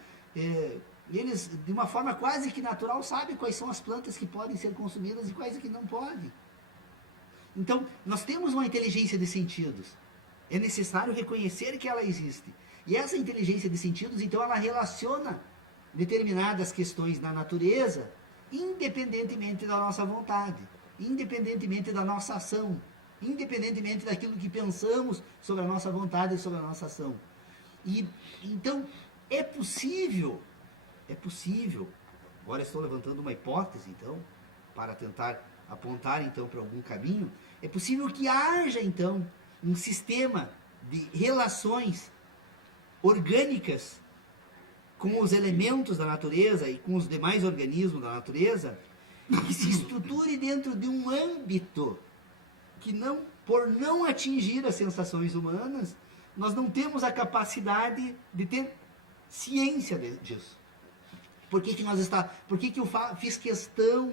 eles, de uma forma quase que natural, sabem quais são as plantas que podem ser consumidas e quais que não podem. Então, nós temos uma inteligência de sentidos. É necessário reconhecer que ela existe. E essa inteligência de sentidos, então, ela relaciona determinadas questões na natureza, independentemente da nossa vontade, independentemente da nossa ação, independentemente daquilo que pensamos sobre a nossa vontade e sobre a nossa ação. E, então, é possível, agora estou levantando uma hipótese, então, para tentar apontar, então, para algum caminho, é possível que haja, então, um sistema de relações orgânicas com os elementos da natureza e com os demais organismos da natureza, que se estruture dentro de um âmbito que, não, por não atingir as sensações humanas, nós não temos a capacidade de ter ciência disso. Por que eu fiz questão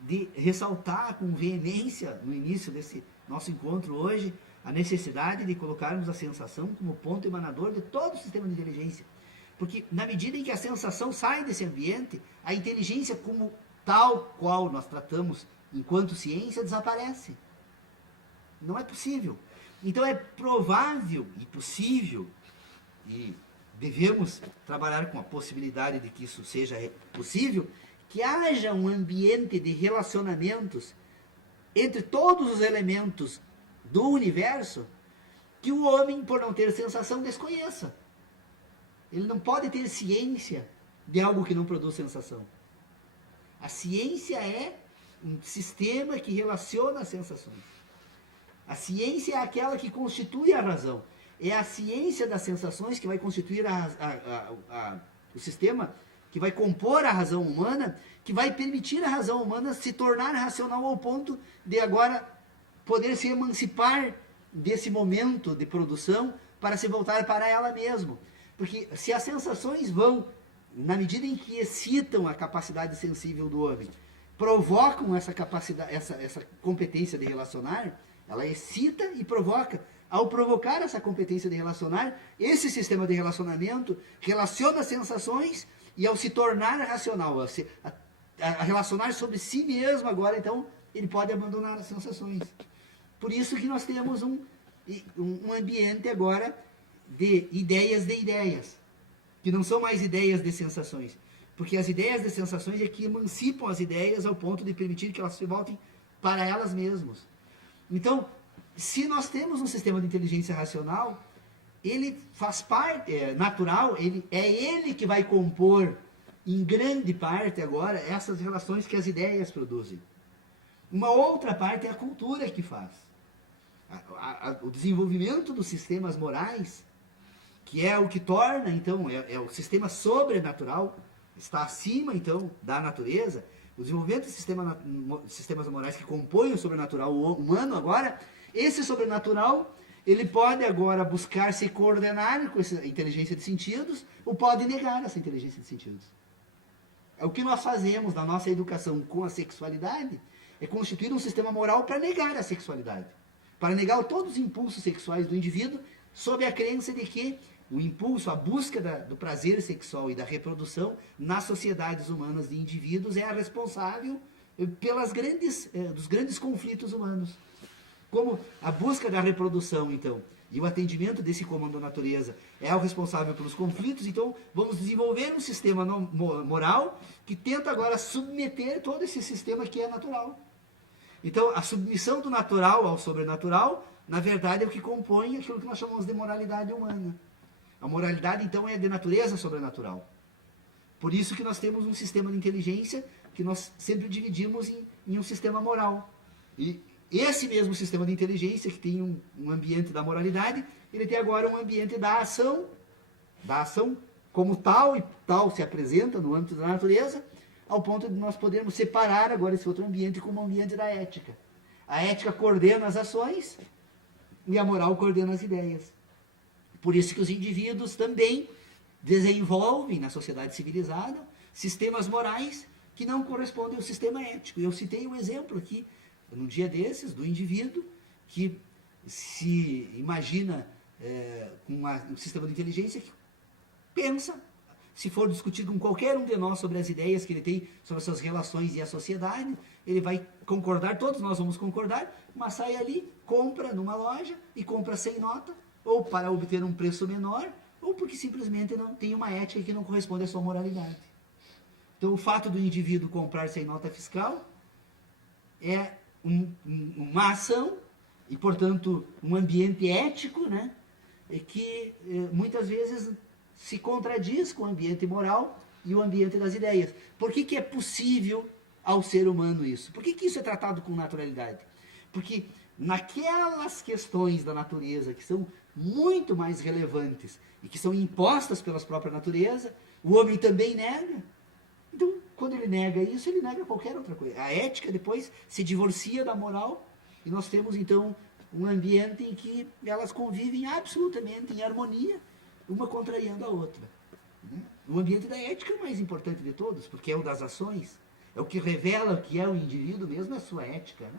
de ressaltar com veemência no início desse nosso encontro hoje a necessidade de colocarmos a sensação como ponto emanador de todo o sistema de inteligência? Porque na medida em que a sensação sai desse ambiente, a inteligência como tal qual nós tratamos enquanto ciência desaparece. Não é possível. Então é provável e possível, e devemos trabalhar com a possibilidade de que isso seja possível, que haja um ambiente de relacionamentos entre todos os elementos do universo que o homem, por não ter sensação, desconheça. Ele não pode ter ciência de algo que não produz sensação. A ciência é um sistema que relaciona as sensações. A ciência é aquela que constitui a razão. É a ciência das sensações que vai constituir o sistema que vai compor a razão humana, que vai permitir a razão humana se tornar racional ao ponto de agora poder se emancipar desse momento de produção para se voltar para ela mesma. Porque se as sensações vão, na medida em que excitam a capacidade sensível do homem, provocam essa capacidade, essa competência de relacionar, ela excita e provoca. Ao provocar essa competência de relacionar, esse sistema de relacionamento relaciona as sensações e ao se tornar racional, a relacionar sobre si mesmo agora, então, ele pode abandonar as sensações. Por isso que nós temos um ambiente agora de ideias, que não são mais ideias de sensações. Porque as ideias de sensações é que emancipam as ideias ao ponto de permitir que elas se voltem para elas mesmas. Então, se nós temos um sistema de inteligência racional, ele faz parte, é natural, é ele que vai compor, em grande parte agora, essas relações que as ideias produzem. Uma outra parte é a cultura que faz. O desenvolvimento dos sistemas morais que é o que torna, então, é o sistema sobrenatural, está acima, então, da natureza. O desenvolvimento de sistemas morais que compõem o sobrenatural humano agora, esse sobrenatural, ele pode agora buscar se coordenar com essa inteligência de sentidos, ou pode negar essa inteligência de sentidos. É o que nós fazemos na nossa educação com a sexualidade, é constituir um sistema moral para negar a sexualidade, para negar todos os impulsos sexuais do indivíduo, sob a crença de que o impulso, a busca do prazer sexual e da reprodução nas sociedades humanas de indivíduos é a responsável dos grandes conflitos humanos. Como a busca da reprodução, então, e o atendimento desse comando da natureza é o responsável pelos conflitos, então vamos desenvolver um sistema moral que tenta agora submeter todo esse sistema que é natural. Então, a submissão do natural ao sobrenatural, na verdade, é o que compõe aquilo que nós chamamos de moralidade humana. A moralidade, então, é de natureza sobrenatural. Por isso que nós temos um sistema de inteligência que nós sempre dividimos em um sistema moral. E esse mesmo sistema de inteligência, que tem um ambiente da moralidade, ele tem agora um ambiente da ação como tal, e tal se apresenta no âmbito da natureza, ao ponto de nós podermos separar agora esse outro ambiente como o ambiente da ética. A ética coordena as ações e a moral coordena as ideias. Por isso que os indivíduos também desenvolvem na sociedade civilizada sistemas morais que não correspondem ao sistema ético. Eu citei um exemplo aqui, num dia desses, do indivíduo que se imagina com um sistema de inteligência que pensa, se for discutir com qualquer um de nós sobre as ideias que ele tem sobre as suas relações e a sociedade, ele vai concordar, todos nós vamos concordar, mas sai ali, compra numa loja e compra sem nota, ou para obter um preço menor, ou porque simplesmente não tem uma ética que não corresponde à sua moralidade. Então, o fato do indivíduo comprar sem nota fiscal é uma ação e, portanto, um ambiente ético, né, que muitas vezes se contradiz com o ambiente moral e o ambiente das ideias. Por que é possível ao ser humano isso? Por que isso é tratado com naturalidade? Porque naquelas questões da natureza que são muito mais relevantes e que são impostas pela própria natureza, o homem também nega. Então, quando ele nega isso, ele nega qualquer outra coisa. A ética depois se divorcia da moral e nós temos então um ambiente em que elas convivem absolutamente em harmonia, uma contrariando a outra. O ambiente da ética é o mais importante de todos, porque é o das ações, é o que revela o que é o indivíduo mesmo, a sua ética, né?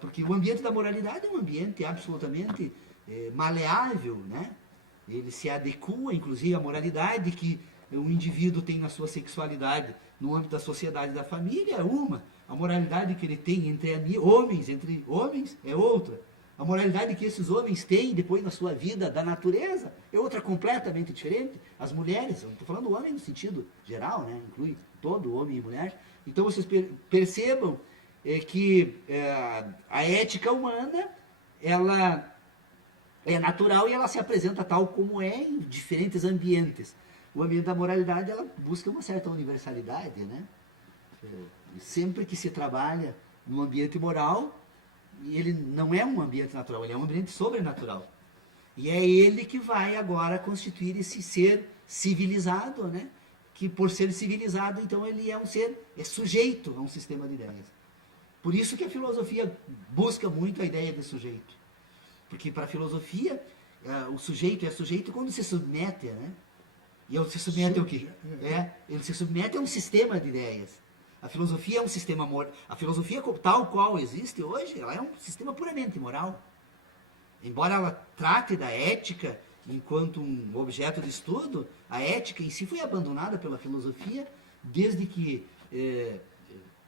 Porque o ambiente da moralidade é um ambiente absolutamente maleável, né? Ele se adequa, inclusive, à moralidade que o indivíduo tem na sua sexualidade, no âmbito da sociedade e da família, é uma. A moralidade que ele tem entre homens é outra. A moralidade que esses homens têm depois na sua vida da natureza é outra completamente diferente. As mulheres, eu estou falando do homem no sentido geral, né? Inclui todo homem e mulher. Então vocês percebam que a ética humana, ela é natural e ela se apresenta tal como é em diferentes ambientes. O ambiente da moralidade, ela busca uma certa universalidade, né? Sempre que se trabalha no ambiente moral, ele não é um ambiente natural, ele é um ambiente sobrenatural. E é ele que vai agora constituir esse ser civilizado, né? Que por ser civilizado, então ele é um ser, é sujeito a um sistema de ideias. Por isso que a filosofia busca muito a ideia de sujeito. Porque para a filosofia, o sujeito é sujeito quando se submete, né? E ele se submete ao quê? Ele se submete a um sistema de ideias. A filosofia é um sistema moral. A filosofia tal qual existe hoje, ela é um sistema puramente moral. Embora ela trate da ética enquanto um objeto de estudo, a ética em si foi abandonada pela filosofia desde que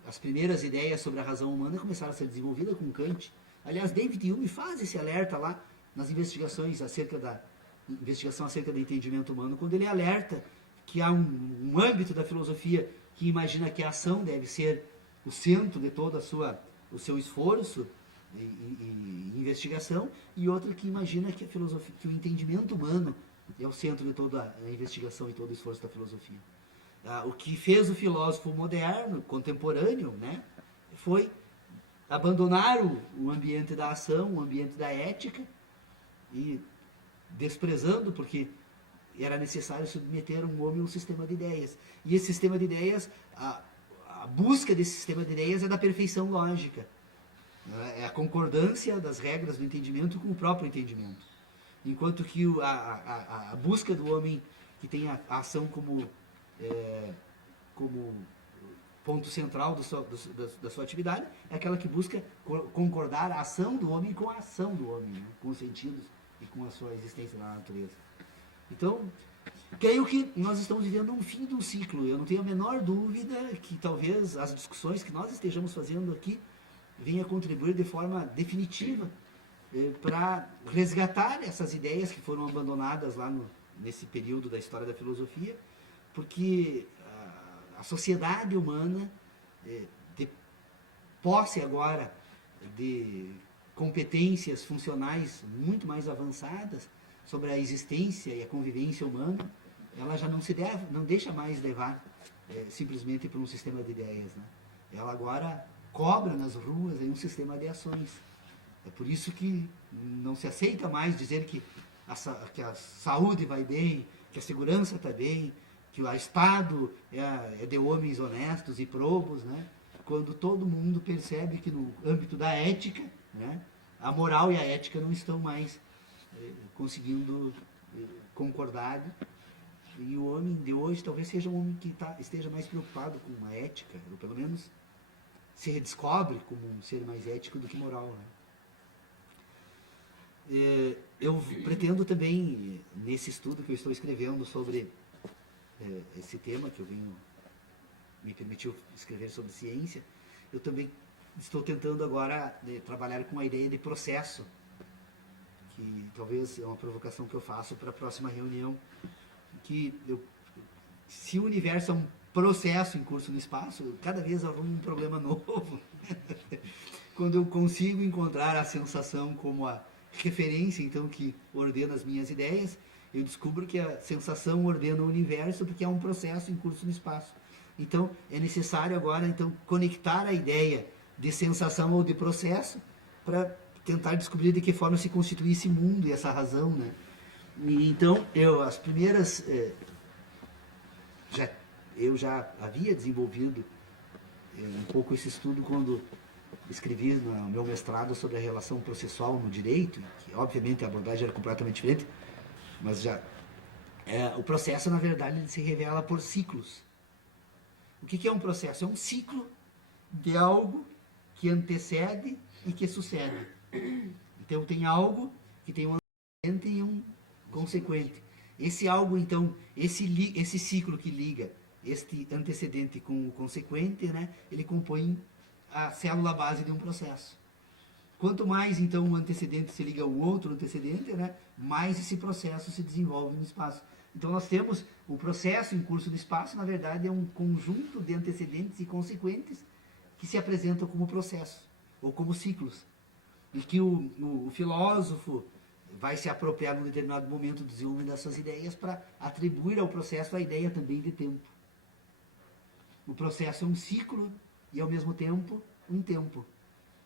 as primeiras ideias sobre a razão humana começaram a ser desenvolvidas com Kant. Aliás, David Hume faz esse alerta lá nas investigações acerca do entendimento humano, quando ele alerta que há um âmbito da filosofia que imagina que a ação deve ser o centro de todo o seu esforço e investigação, e outro que imagina que que o entendimento humano é o centro de toda a investigação e todo o esforço da filosofia. O que fez o filósofo moderno, contemporâneo, né, foi abandonar o ambiente da ação, o ambiente da ética, e desprezando, porque era necessário submeter um homem a um sistema de ideias. E esse sistema de ideias, a busca desse sistema de ideias é da perfeição lógica. É a concordância das regras do entendimento com o próprio entendimento. Enquanto que a busca do homem que tem a ação como ponto central da sua atividade, é aquela que busca concordar a ação do homem com a ação do homem, né? Com os sentidos e com a sua existência na natureza. Então, creio que nós estamos vivendo um fim de um ciclo. Eu não tenho a menor dúvida que talvez as discussões que nós estejamos fazendo aqui venham a contribuir de forma definitiva para resgatar essas ideias que foram abandonadas lá nesse período da história da filosofia, porque a sociedade humana, de posse agora de competências funcionais muito mais avançadas sobre a existência e a convivência humana, ela já não deixa mais levar simplesmente por um sistema de ideias, né? Ela agora cobra nas ruas um sistema de ações. É por isso que não se aceita mais dizer que a saúde vai bem, que a segurança está bem, que o Estado é de homens honestos e probos, né? Quando todo mundo percebe que no âmbito da ética, né, a moral e a ética não estão mais conseguindo concordar. E o homem de hoje talvez seja um homem que esteja mais preocupado com a ética, ou pelo menos se redescobre como um ser mais ético do que moral, né? Eu pretendo também, nesse estudo que eu estou escrevendo sobre esse tema que me permitiu escrever sobre ciência, eu também estou tentando agora trabalhar com a ideia de processo, que talvez é uma provocação que eu faço para a próxima reunião, que se o universo é um processo em curso no espaço, cada vez arrumo um problema novo. Quando eu consigo encontrar a sensação como a referência, então, que ordena as minhas ideias, eu descubro que a sensação ordena o universo porque é um processo em curso no espaço. Então, é necessário agora conectar a ideia de sensação ou de processo para tentar descobrir de que forma se constitui esse mundo e essa razão, né? E, então, as primeiras... eu já havia desenvolvido um pouco esse estudo quando escrevi no meu mestrado sobre a relação processual no direito, que obviamente a abordagem era completamente diferente, mas o processo, na verdade, ele se revela por ciclos. O que é um processo? É um ciclo de algo que antecede e que sucede. Então, tem algo que tem um antecedente e um consequente. Esse algo, então, esse ciclo que liga este antecedente com o consequente, né, ele compõe a célula base de um processo. Quanto mais, então, um antecedente se liga ao outro antecedente, né, mais esse processo se desenvolve no espaço. Então, nós temos o processo em curso do espaço, na verdade, é um conjunto de antecedentes e consequentes que se apresentam como processo, ou como ciclos. E que o filósofo vai se apropriar num determinado momento do desenvolvimento das suas ideias para atribuir ao processo a ideia também de tempo. O processo é um ciclo e, ao mesmo tempo, um tempo.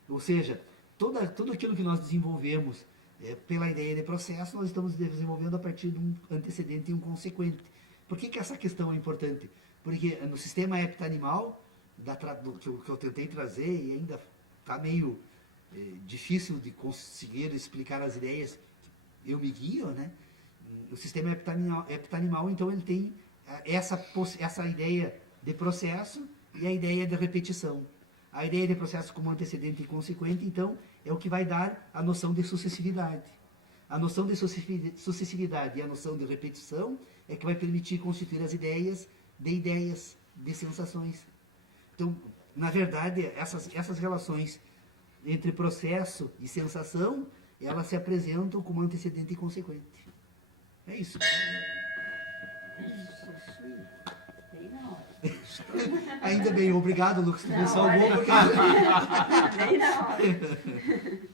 Ou seja, tudo aquilo que nós desenvolvemos pela ideia de processo, nós estamos desenvolvendo a partir de um antecedente e um consequente. Por que essa questão é importante? Porque no sistema heptanimal, que eu tentei trazer, e ainda está meio difícil de conseguir explicar as ideias que eu me guio, né? O sistema heptanimal, então, ele tem essa ideia de processo e a ideia de repetição. A ideia de processo como antecedente e consequente, então, é o que vai dar a noção de sucessividade. A noção de sucessividade e a noção de repetição é que vai permitir constituir as ideias, de sensações. Então, na verdade, essas relações entre processo e sensação, elas se apresentam como antecedente e consequente. É isso. Ainda bem, obrigado, Lucas, tu me salvou. Bem na hora.